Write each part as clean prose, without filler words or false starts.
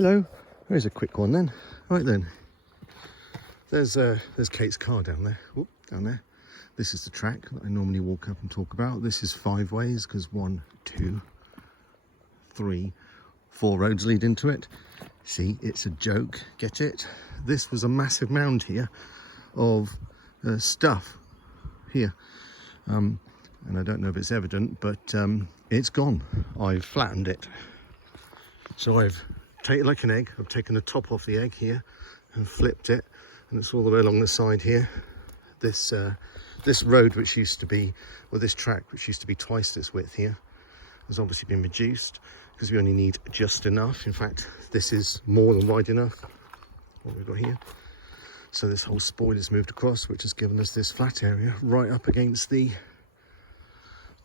Hello. There's a quick one then. Right then. There's Kate's car down there. Whoop, down there. This is the track that I normally walk up and talk about. This is 5 ways because 1, 2, 3, 4 roads lead into it. See, it's a joke. Get it? This was a massive mound here of stuff here. And I don't know if it's evident, but it's gone. I've flattened it. So I've taken like an egg. I've taken the top off the egg here and flipped it, and it's all the way along the side here. This road, which used to be, or this track, which used to be twice this width here, has obviously been reduced because we only need just enough. In fact, this is more than wide enough, what we've got here. So this whole spoiler's moved across, which has given us this flat area right up against the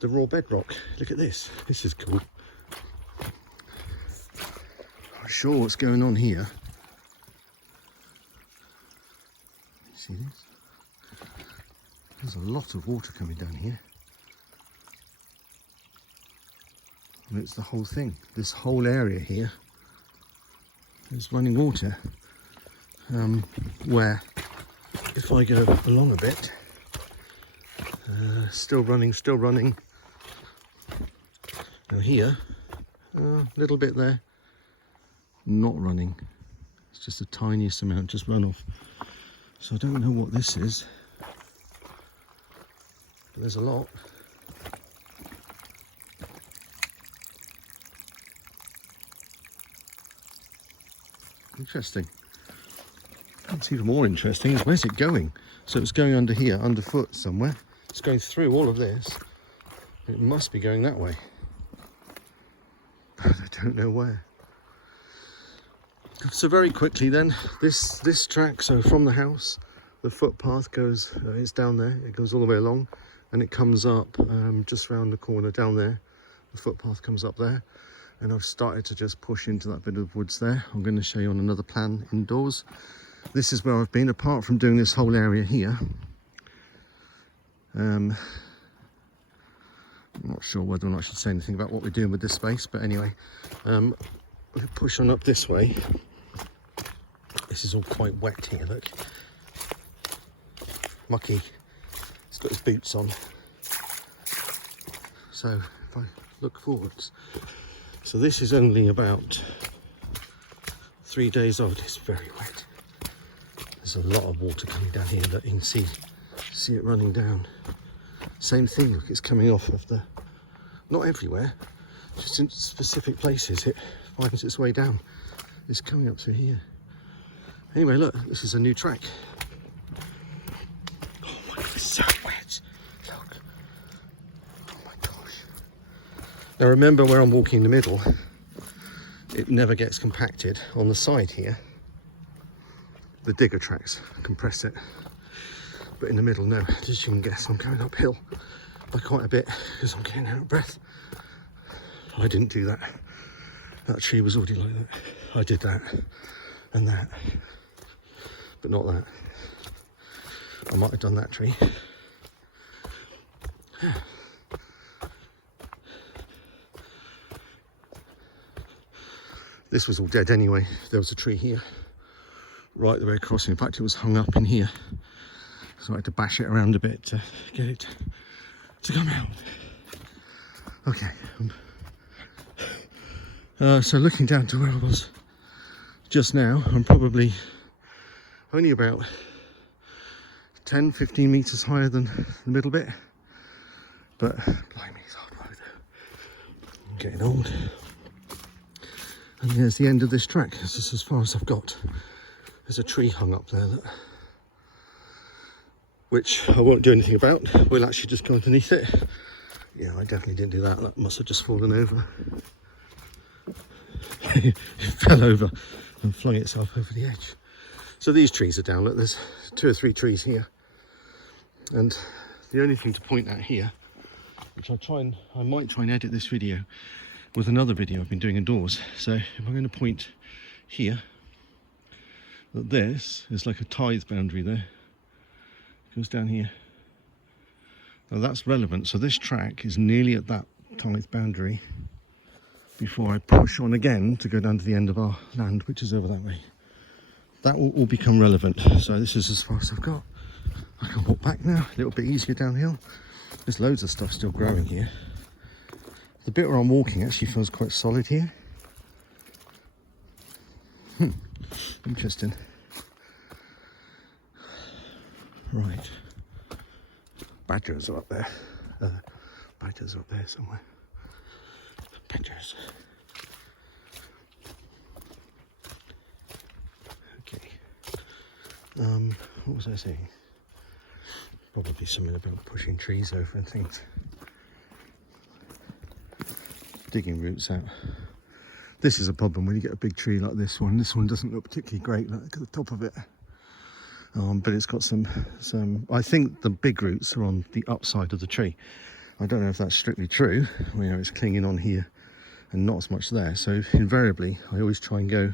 raw bedrock. Look at this. This is cool. Not sure what's going on here. See this? There's a lot of water coming down here. And it's the whole thing. This whole area here is running water. Where if I go along a bit, still running. Now here, a little bit there, not running. It's just the tiniest amount, just runoff. So I don't know what this is, but there's a lot. Interesting. What's even more interesting is where's it going? So it's going under here, underfoot somewhere. It's going through all of this. It must be going that way. But I don't know where. So very quickly then, this track, so from the house, the footpath goes, it's down there, it goes all the way along, and it comes up just round the corner down there. The footpath comes up there, and I've started to just push into that bit of woods there. I'm going to show you on another plan indoors. This is where I've been, apart from doing this whole area here. I'm not sure whether or not I should say anything about what we're doing with this space, but anyway, we'll push on up this way. This is all quite wet here, look. Mucky. He's got his boots on. So if I look forwards, so this is only about 3 days old. It's very wet. There's a lot of water coming down here. Look, you can see it running down. Same thing, look, it's coming off of the, not everywhere, just in specific places it finds its way down. It's coming up through here. Anyway, look, this is a new track. Oh my God, it's so wet. Look. Oh my gosh. Now remember, where I'm walking in the middle, it never gets compacted. On the side here, the digger tracks compress it. But in the middle, no. As you can guess, I'm going uphill by quite a bit because I'm getting out of breath. I didn't do that. That tree was already like that. I did that and that, but not that. I might have done that tree. This was all dead anyway. There was a tree here, right the way across. In fact, it was hung up in here. So I had to bash it around a bit to get it to come out. Okay. So looking down to where I was just now, I'm probably only about 10-15 meters higher than the middle bit. But blimey, it's hard work though. I'm getting old. And there's the end of this track. This is as far as I've got. There's a tree hung up there that, which I won't do anything about. We'll actually just go underneath it. Yeah, I definitely didn't do that. That must have just fallen over. It fell over and flung itself over the edge. So these trees are down. Look, there's 2 or 3 trees here. And the only thing to point at here, which I might try and edit this video with another video I've been doing indoors. So if I'm going to point here, that this is like a tithe boundary there. Goes down here. Now that's relevant. So this track is nearly at that tithe boundary before I push on again to go down to the end of our land, which is over that way. That will all become relevant. So this is as far as I've got. I can walk back now, a little bit easier downhill. There's loads of stuff still growing here. The bit where I'm walking actually feels quite solid here. Interesting. Right. Badgers are up there. Badgers are up there somewhere. Badgers. Okay. What was I saying? Probably something about pushing trees over and things. Digging roots out. This is a problem when you get a big tree like this one. This one doesn't look particularly great, like at the top of it. But it's got some, I think the big roots are on the upside of the tree. I don't know if that's strictly true. You know, it's clinging on here and not as much there. So invariably, I always try and go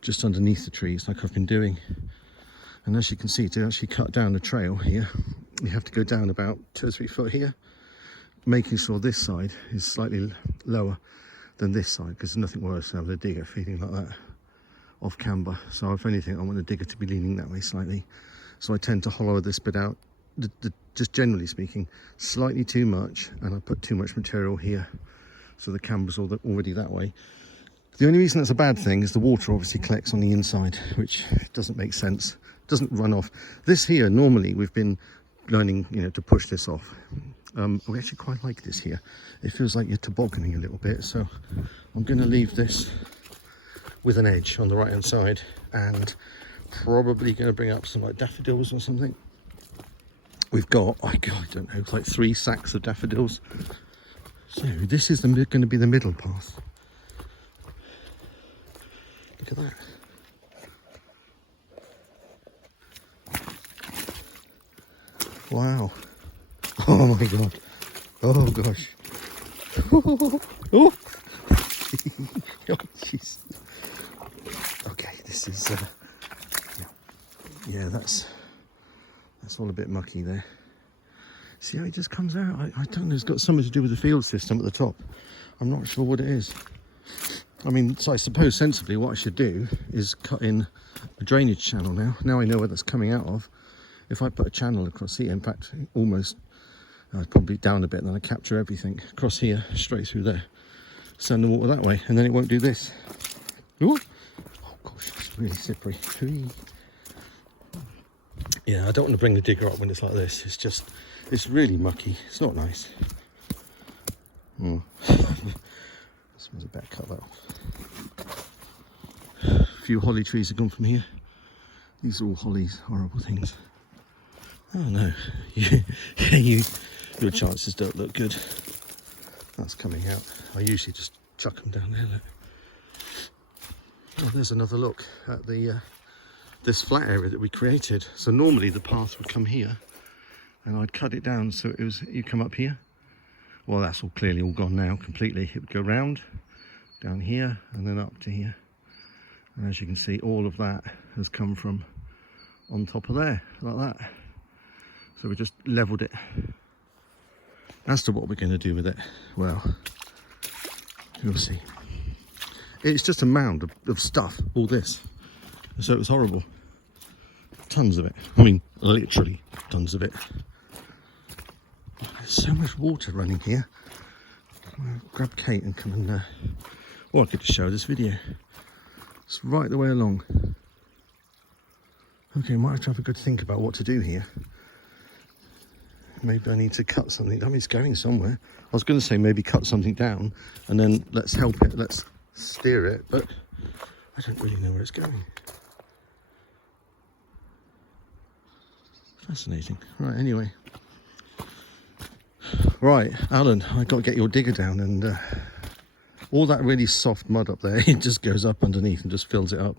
just underneath the trees like I've been doing. And as you can see, to actually cut down the trail here, you have to go down about 2 or 3 foot here, making sure this side is slightly lower than this side, because there's nothing worse than having a digger feeding like that off camber. So if anything, I want the digger to be leaning that way slightly. So I tend to hollow this bit out, just generally speaking, slightly too much, and I put too much material here. So the camber's already that way. The only reason that's a bad thing is the water obviously collects on the inside, which doesn't make sense, doesn't run off. This here, normally we've been learning, you know, to push this off. We actually quite like this here. It feels like you're tobogganing a little bit, so I'm going to leave this with an edge on the right hand side, and probably going to bring up some like daffodils or something. We've got, I don't know, like 3 sacks of daffodils. So this is going to be the middle path. Look at that. Wow. Oh my god. Oh gosh. Oh. Oh jeez. Okay, this is yeah, that's all a bit mucky there. See how it just comes out? I don't know, it's got something to do with the field system at the top. I'm not sure what it is. I mean, so I suppose sensibly what I should do is cut in a drainage channel now. Now I know where that's coming out of. If I put a channel across here, in fact, almost, probably down a bit, and then I capture everything across here, straight through there, send the water that way, and then it won't do this. Ooh. Oh gosh, it's really slippery. Yeah, I don't want to bring the digger up when it's like this. It's just, it's really mucky. It's not nice. Oh. This one's a better cut that off. A few holly trees have gone from here. These are all hollies, horrible things. Oh no, your chances don't look good. That's coming out. I usually just chuck them down there. Look. Oh, there's another look at the this flat area that we created. So normally the path would come here, and I'd cut it down so it was, you come up here. Well, that's all clearly all gone now completely. It would go round, down here, and then up to here. And as you can see, all of that has come from on top of there, like that. So we just levelled it. As to what we're going to do with it, well, you'll see. It's just a mound of stuff, all this. So it was horrible. Tons of it. I mean, literally tons of it. There's so much water running here. I'll grab Kate and come and, well, I could just show her this video. It's right the way along. Okay, might have to have a good think about what to do here. Maybe I need to cut something. I mean, it's going somewhere. I was going to say maybe cut something down and then let's help it, let's steer it, but I don't really know where it's going. Fascinating. Right, anyway. Right, Alan, I've got to get your digger down, and all that really soft mud up there, it just goes up underneath and just fills it up.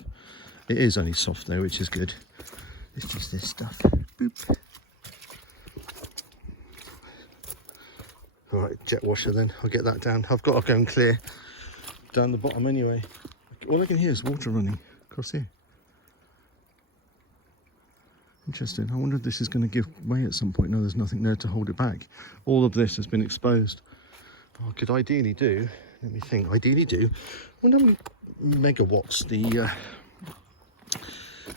It is only soft though, which is good. It's just this stuff. Boop. Alright, jet washer then, I'll get that down. I've got to go and clear down the bottom anyway. All I can hear is water running across here. Interesting. I wonder if this is going to give way at some point. No, there's nothing there to hold it back. All of this has been exposed. What I could ideally do, let me think. Ideally do. I wonder how many megawatts the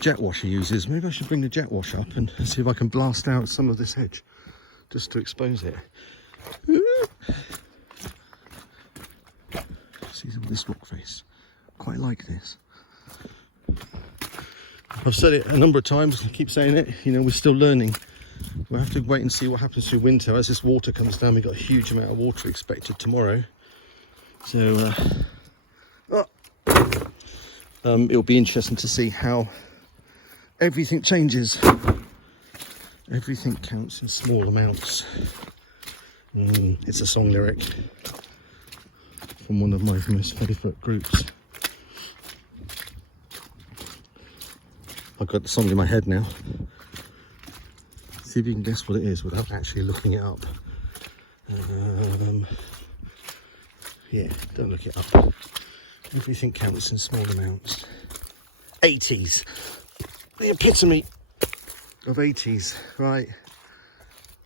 jet washer uses. Maybe I should bring the jet wash up and see if I can blast out some of this hedge just to expose it. See this rock face. Quite like this. I've said it a number of times, I keep saying it, you know, we're still learning. We'll have to wait and see what happens through winter. As this water comes down, we've got a huge amount of water expected tomorrow. So it'll be interesting to see how everything changes. Everything counts in small amounts. It's a song lyric from one of my most favourite groups. I've got the song in my head now. See if you can guess what it is without actually looking it up. Yeah, don't look it up. Everything counts in small amounts. 80s. The epitome of 80s. Right.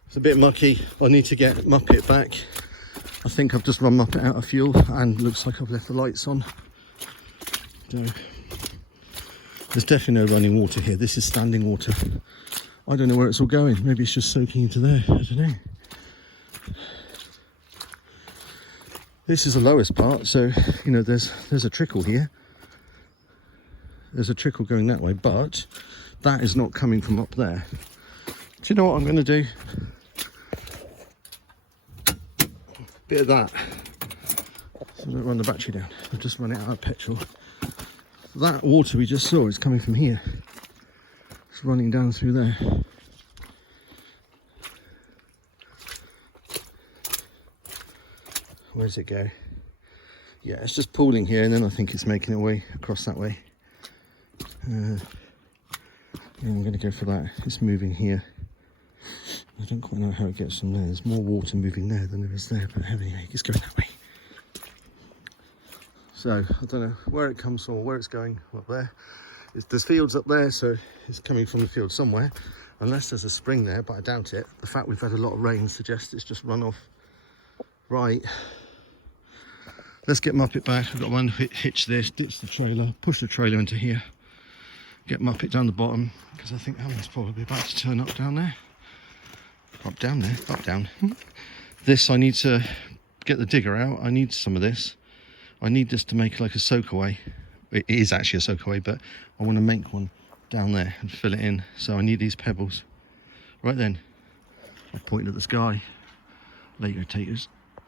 It's a bit mucky. I need to get Muppet back. I think I've just run Muppet out of fuel and looks like I've left the lights on. So, there's definitely no running water here. This is standing water. I don't know where it's all going. Maybe it's just soaking into there. I don't know. This is the lowest part, so you know there's a trickle here. There's a trickle going that way, but that is not coming from up there. Do you know what I'm going to do? Bit of that. So I don't run the battery down. I'll just run it out of petrol. That water we just saw is coming from here. It's running down through there. Where does it go? Yeah, it's just pooling here, and then I think it's making its way across that way. Yeah, I'm going to go for that. It's moving here. I don't quite know how it gets from there. There's more water moving there than there is there, but anyway, it's going that way. So I don't know where it comes from or where it's going up there. There's fields up there, so it's coming from the field somewhere. Unless there's a spring there, but I doubt it. The fact we've had a lot of rain suggests it's just run off. Right. Let's get Muppet back. I've got one hitch this, ditch the trailer, push the trailer into here. Get Muppet down the bottom, because I think Alan's probably about to turn up down there. Up down there, up down. This, I need to get the digger out. I need some of this. I need this to make like a soakaway. It is actually a soakaway, but I want to make one down there and fill it in. So I need these pebbles. Right then, I'll point at the sky. Lego taters.